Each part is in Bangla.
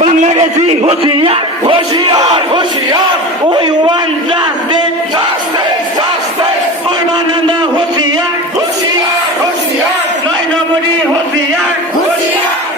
বাংলাদেশি হুঁশিয়ার হুঁশিয়ার হুঁশিয়ার ওই ওয়ান পরমানন্দ হুঁশিয়ার হুঁশিয়ার হুঁশিয়ার নয়নমণি হুঁশিয়ার হুঁশিয়ার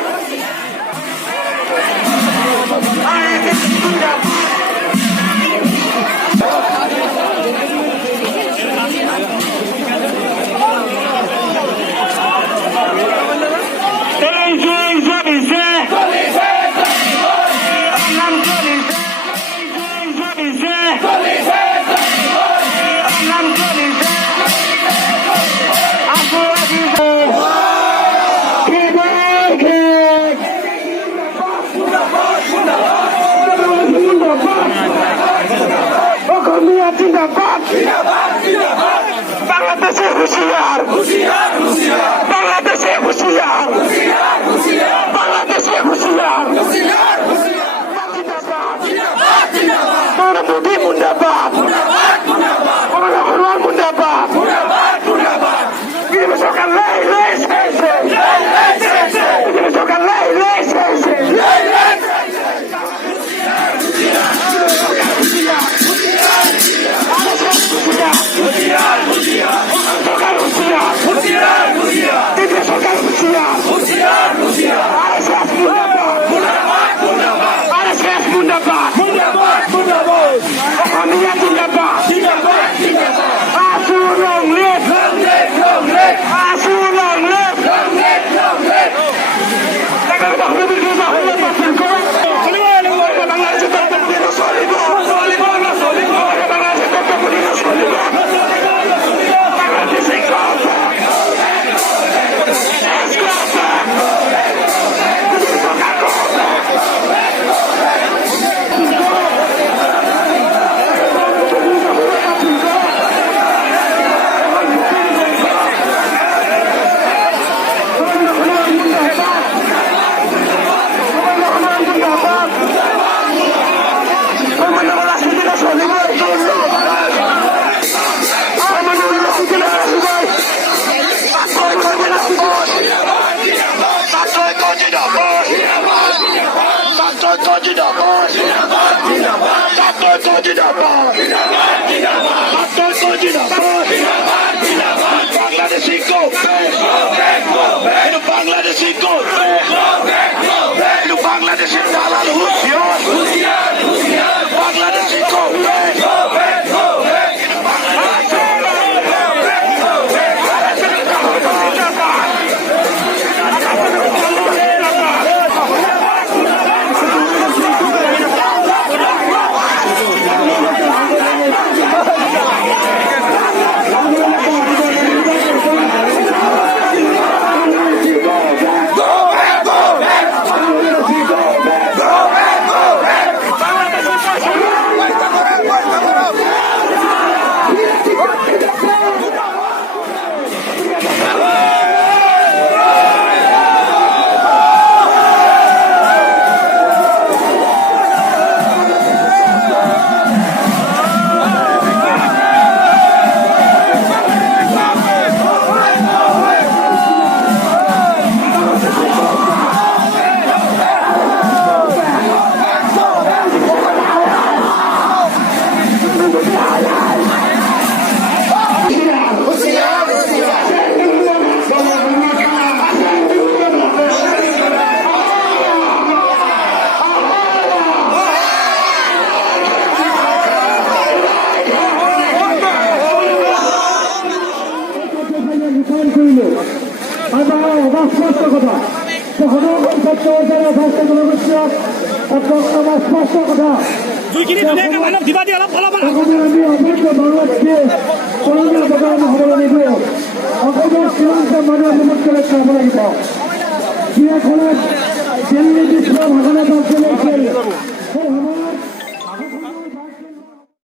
বাংলাদেশে হুঁশিয়ার হুঁশিয়ার হুঁশিয়ার বাংলাদেশে হুঁশিয়ার হুঁশিয়ার হুঁশিয়ার বাংলাদেশে হুঁশিয়ার হুঁশিয়ার হুঁশিয়ার মোদি মুন্ডাবাদ মুন্ডাবাদ মুন্ডাবাদ রহমান মুন্ডাবাদ মুন্ডাবাদ মুন্ডাবাদ গিয়ে সকাল লাই লাই শেষে লাই লাই শেষে গিয়ে সকাল লাই লাই শেষে লাই লাই Bangladeshi go back, Bangladeshi go back, Bangladeshi dalal হুঁশিয়ার Bangladeshi go back, go back. স্পষ্ট কথা সদন সত্য স্বাস্থ্য জনগোষ্ঠীয় আমাৰ স্পষ্ট কথা আমি অবৈধ বাংলাদেশে কলমীয়া বজাৰ হ'বলৈ নিদিওঁ অসমৰ সীমান্ত মানুহ বিমুক্ত ৰক্ষা হ'ব লাগিব যিয়ে ফলত দিল্লী বিশ্ব ভাষণে